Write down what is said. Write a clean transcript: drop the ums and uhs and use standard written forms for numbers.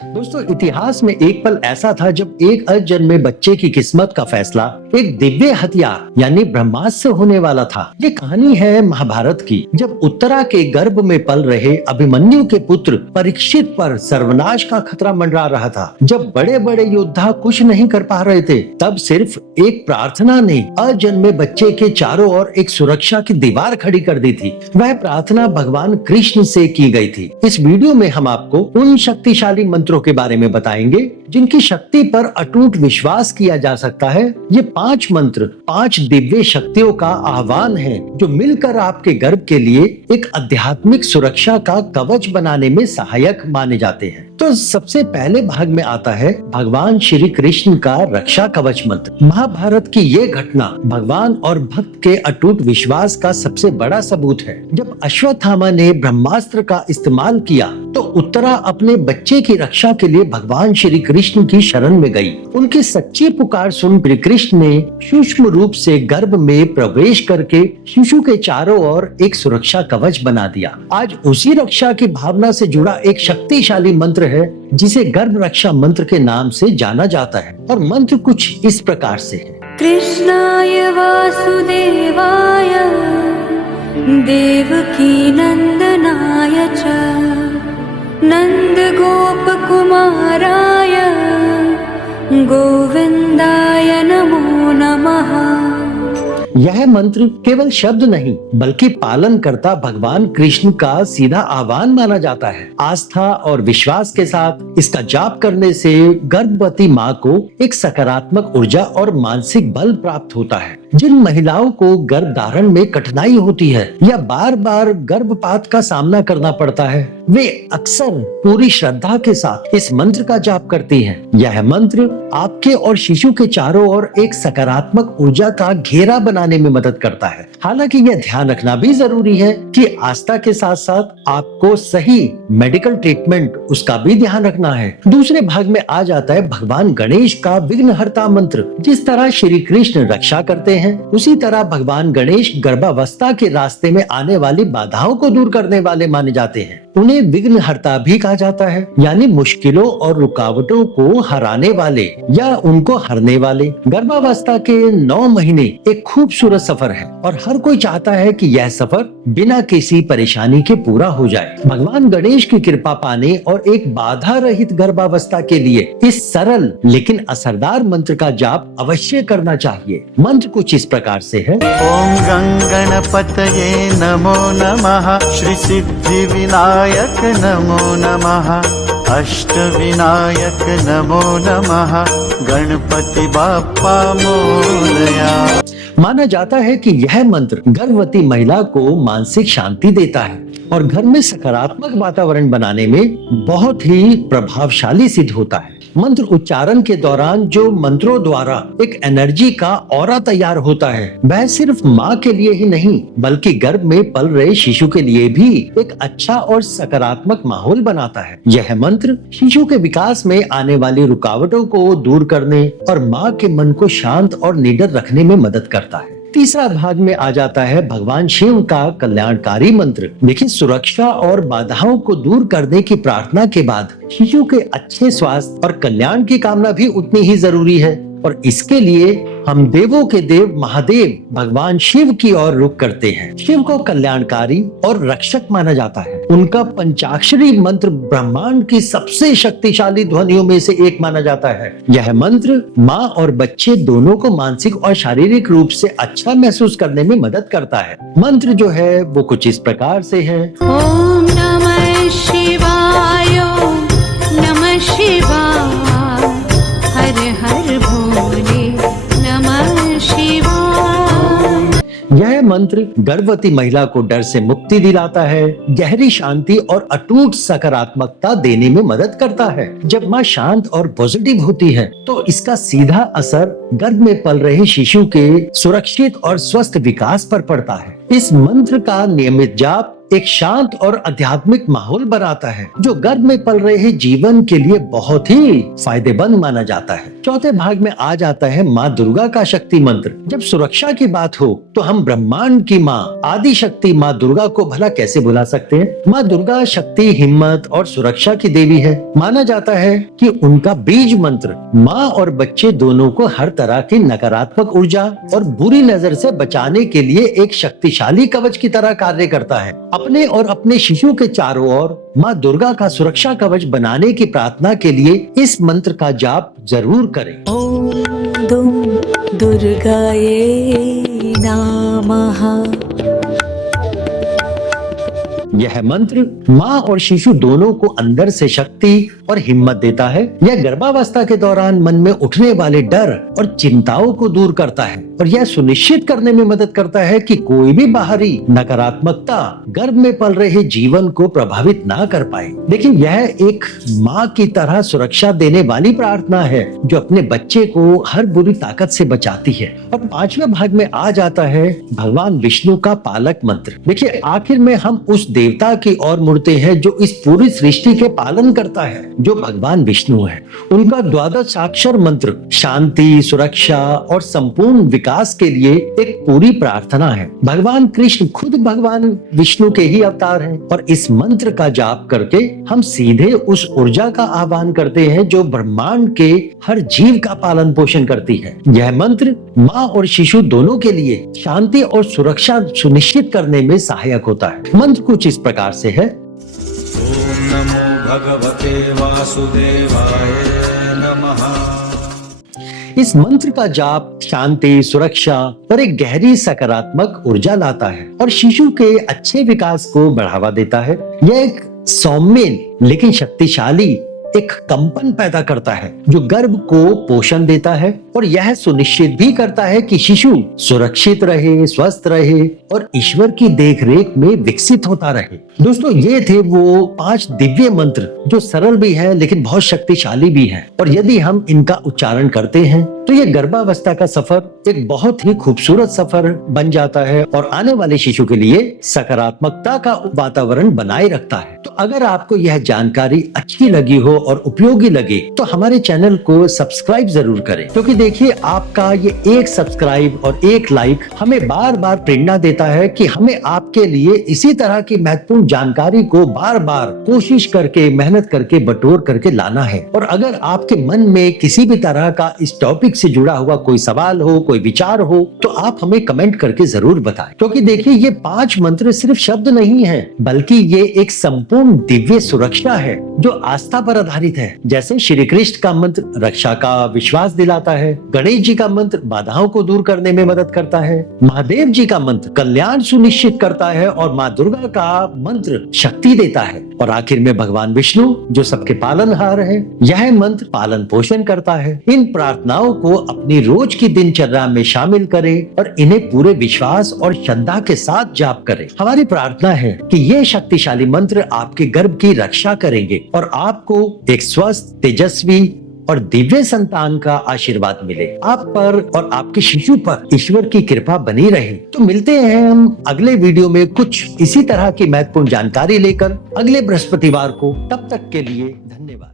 दोस्तों, इतिहास में एक पल ऐसा था जब एक अजन्मे बच्चे की किस्मत का फैसला एक दिव्य हथियार यानी ब्रह्मास्त्र से होने वाला था। ये कहानी है महाभारत की, जब उत्तरा के गर्भ में पल रहे अभिमन्यु के पुत्र परीक्षित पर सर्वनाश का खतरा मंडरा रहा था। जब बड़े बड़े योद्धा कुछ नहीं कर पा रहे थे, तब सिर्फ एक प्रार्थना ने अजन्मे बच्चे के चारों ओर एक सुरक्षा की दीवार खड़ी कर दी थी। वह प्रार्थना भगवान कृष्ण से की गई थी। इस वीडियो में हम आपको उन शक्तिशाली मंत्रों के बारे में बताएंगे जिनकी शक्ति पर अटूट विश्वास किया जा सकता है। ये 5 मंत्र 5 दिव्य शक्तियों का आह्वान है जो मिलकर आपके गर्भ के लिए एक आध्यात्मिक सुरक्षा का कवच बनाने में सहायक माने जाते हैं। तो सबसे पहले भाग में आता है भगवान श्री कृष्ण का रक्षा कवच मंत्र। महाभारत की ये घटना भगवान और भक्त के अटूट विश्वास का सबसे बड़ा सबूत है। जब अश्वत्थामा ने ब्रह्मास्त्र का इस्तेमाल किया तो उत्तरा अपने बच्चे की रक्षा के लिए भगवान श्री कृष्ण की शरण में गई। उनकी सच्ची पुकार सुन श्री कृष्ण ने सूक्ष्म रूप से गर्भ में प्रवेश करके शिशु के चारों ओर एक सुरक्षा कवच बना दिया। आज उसी रक्षा की भावना से जुड़ा एक शक्तिशाली मंत्र है जिसे गर्भ रक्षा मंत्र के नाम से जाना जाता है। और मंत्र कुछ इस प्रकार से है। कृष्णाय वासुदेवाय देवकी नंदनाय च नंद गोप कुमाराय गोविंदाय नमो नमः। यह मंत्र केवल शब्द नहीं बल्कि पालन करता भगवान कृष्ण का सीधा आह्वान माना जाता है। आस्था और विश्वास के साथ इसका जाप करने से गर्भवती माँ को एक सकारात्मक ऊर्जा और मानसिक बल प्राप्त होता है। जिन महिलाओं को गर्भ धारण में कठिनाई होती है या बार बार गर्भपात का सामना करना पड़ता है, वे अक्सर पूरी श्रद्धा के साथ इस मंत्र का जाप करती हैं। यह मंत्र आपके और शिशु के चारों ओर एक सकारात्मक ऊर्जा का घेरा बनाने में मदद करता है। हालांकि यह ध्यान रखना भी जरूरी है कि आस्था के साथ साथ आपको सही मेडिकल ट्रीटमेंट उसका भी ध्यान रखना है। दूसरे भाग में आ जाता है भगवान गणेश का विघ्नहर्ता मंत्र। जिस तरह श्री कृष्ण रक्षा करते हैं, उसी तरह भगवान गणेश गर्भावस्था के रास्ते में आने वाली बाधाओं को दूर करने वाले माने जाते हैं। उन्हें विघ्नहर्ता भी कहा जाता है, यानी मुश्किलों और रुकावटों को हराने वाले या उनको हरने वाले। गर्भावस्था के 9 महीने एक खूबसूरत सफर है और हर कोई चाहता है कि यह सफर बिना किसी परेशानी के पूरा हो जाए। भगवान गणेश की कृपा पाने और एक बाधा रहित गर्भावस्था के लिए इस सरल लेकिन असरदार मंत्र का जाप अवश्य करना चाहिए। मंत्र कुछ इस प्रकार से है। ओम गणपतये नमो नमः, श्री सिद्धि विनायक नमो नमः, अष्ट विनायक नमो नमः, गणपति बाप्पा मोरया। माना जाता है कि यह मंत्र गर्भवती महिला को मानसिक शांति देता है और घर में सकारात्मक वातावरण बनाने में बहुत ही प्रभावशाली सिद्ध होता है। मंत्र उच्चारण के दौरान जो मंत्रों द्वारा एक एनर्जी का ऑरा तैयार होता है, वह सिर्फ माँ के लिए ही नहीं बल्कि गर्भ में पल रहे शिशु के लिए भी एक अच्छा और सकारात्मक माहौल बनाता है। यह मंत्र शिशु के विकास में आने वाली रुकावटों को दूर करने और माँ के मन को शांत और निडर रखने में मदद करता है। तीसरा भाग में आ जाता है भगवान शिव का कल्याणकारी मंत्र। देखिए, सुरक्षा और बाधाओं को दूर करने की प्रार्थना के बाद शिशु के अच्छे स्वास्थ्य और कल्याण की कामना भी उतनी ही जरूरी है और इसके लिए हम देवों के देव महादेव भगवान शिव की ओर रुख करते हैं। शिव को कल्याणकारी और रक्षक माना जाता है। उनका पंचाक्षरी मंत्र ब्रह्मांड की सबसे शक्तिशाली ध्वनियों में से एक माना जाता है। यह मंत्र माँ और बच्चे दोनों को मानसिक और शारीरिक रूप से अच्छा महसूस करने में मदद करता है। मंत्र जो है वो कुछ इस प्रकार से है। ओम नमः शिवाय, नमः शिवाय, हर हर भोले नमः शिवाय। यह मंत्र गर्भवती महिला को डर से मुक्ति दिलाता है, गहरी शांति और अटूट सकारात्मकता देने में मदद करता है। जब माँ शांत और पॉजिटिव होती है तो इसका सीधा असर गर्भ में पल रहे शिशु के सुरक्षित और स्वस्थ विकास पर पड़ता है। इस मंत्र का नियमित जाप एक शांत और आध्यात्मिक माहौल बनाता है जो गर्भ में पल रहे जीवन के लिए बहुत ही फायदेमंद माना जाता है। चौथे भाग में आ जाता है माँ दुर्गा का शक्ति मंत्र। जब सुरक्षा की बात हो तो हम ब्रह्मांड की माँ आदि शक्ति माँ दुर्गा को भला कैसे भुला सकते हैं। माँ दुर्गा शक्ति, हिम्मत और सुरक्षा की देवी है। माना जाता है कि उनका बीज मंत्र माँ और बच्चे दोनों को हर तरह की नकारात्मक ऊर्जा और बुरी नजर से बचाने के लिए एक शक्तिशाली कवच की तरह कार्य करता है। अपने और अपने शिशु के चारों ओर माँ दुर्गा का सुरक्षा कवच बनाने की प्रार्थना के लिए इस मंत्र का जाप जरूर करें। ॐ दुं दुर्गायै नमः। यह मंत्र माँ और शिशु दोनों को अंदर से शक्ति और हिम्मत देता है। यह गर्भावस्था के दौरान मन में उठने वाले डर और चिंताओं को दूर करता है और यह सुनिश्चित करने में मदद करता है कि कोई भी बाहरी नकारात्मकता गर्भ में पल रहे जीवन को प्रभावित ना कर पाए। देखिए, यह एक माँ की तरह सुरक्षा देने वाली प्रार्थना है जो अपने बच्चे को हर बुरी ताकत से बचाती है। और पांचवें भाग में आ जाता है भगवान विष्णु का पालक मंत्र। देखिए, आखिर में हम उस देवता की ओर मुड़ते हैं जो इस पूरी सृष्टि के पालन करता है, जो भगवान विष्णु है। उनका द्वादशाक्षर मंत्र शांति, सुरक्षा और संपूर्ण विकास के लिए एक पूरी प्रार्थना है। भगवान कृष्ण खुद भगवान विष्णु के ही अवतार हैं और इस मंत्र का जाप करके हम सीधे उस ऊर्जा का आह्वान करते हैं जो ब्रह्मांड के हर जीव का पालन पोषण करती है। यह मंत्र माँ और शिशु दोनों के लिए शांति और सुरक्षा सुनिश्चित करने में सहायक होता है। मंत्र कुछ इस प्रकार से है। ॐ नमो भगवते वासुदेवाय नमः। इस मंत्र का जाप शांति, सुरक्षा और एक गहरी सकारात्मक ऊर्जा लाता है और शिशु के अच्छे विकास को बढ़ावा देता है। यह एक सौम्य लेकिन शक्तिशाली एक कंपन पैदा करता है जो गर्भ को पोषण देता है और यह सुनिश्चित भी करता है कि शिशु सुरक्षित रहे, स्वस्थ रहे और ईश्वर की देखरेख में विकसित होता रहे। दोस्तों, ये थे वो 5 दिव्य मंत्र जो सरल भी है लेकिन बहुत शक्तिशाली भी है और यदि हम इनका उच्चारण करते हैं तो ये गर्भावस्था का सफर एक बहुत ही खूबसूरत सफर बन जाता है और आने वाले शिशु के लिए सकारात्मकता का वातावरण बनाए रखता है। तो अगर आपको यह जानकारी अच्छी लगी हो और उपयोगी लगे तो हमारे चैनल को सब्सक्राइब जरूर करें, क्योंकि देखिए, आपका ये एक सब्सक्राइब और एक लाइक हमें बार बार प्रेरणा देता है कि हमें आपके लिए इसी तरह की महत्वपूर्ण जानकारी को बार बार कोशिश करके, मेहनत करके, बटोर करके लाना है। और अगर आपके मन में किसी भी तरह का इस टॉपिक से जुड़ा हुआ कोई सवाल हो, कोई विचार हो, तो आप हमें कमेंट करके जरूर बताएं, क्योंकि देखिए, ये 5 मंत्र सिर्फ शब्द नहीं है बल्कि ये एक संपूर्ण दिव्य सुरक्षा है जो आस्था पर आधारित है। जैसे श्री कृष्ण का मंत्र रक्षा का विश्वास दिलाता है, गणेश जी का मंत्र बाधाओं को दूर करने में मदद करता है, महादेव जी का मंत्र कल्याण सुनिश्चित करता है और माँ दुर्गा का मंत्र शक्ति देता है और आखिर में भगवान विष्णु जो सबके पालनहार है, यह मंत्र पालन पोषण करता है। इन प्रार्थनाओं को अपनी रोज की दिनचर्या में शामिल करें और इन्हें पूरे विश्वास और श्रद्धा के साथ जाप करें। हमारी प्रार्थना है कि ये शक्तिशाली मंत्र आपके गर्भ की रक्षा करेंगे और आपको एक स्वस्थ, तेजस्वी और दिव्य संतान का आशीर्वाद मिले। आप पर और आपके शिशु पर ईश्वर की कृपा बनी रहे। तो मिलते हैं हम अगले वीडियो में कुछ इसी तरह की महत्वपूर्ण जानकारी लेकर अगले बृहस्पतिवार को। तब तक के लिए धन्यवाद।